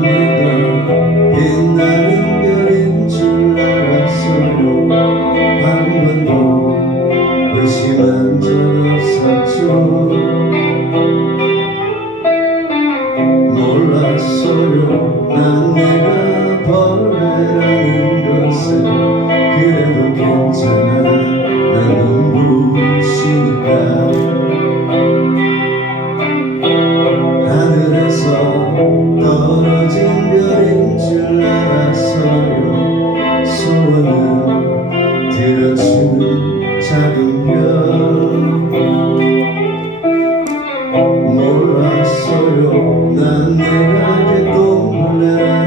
내가 빛나는 별인 줄 알았어요. 한 번도 의심한 적 없었죠 몰랐어요. 난 내가 몰랐어요. 난 내가 이제 또 몰라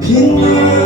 平日。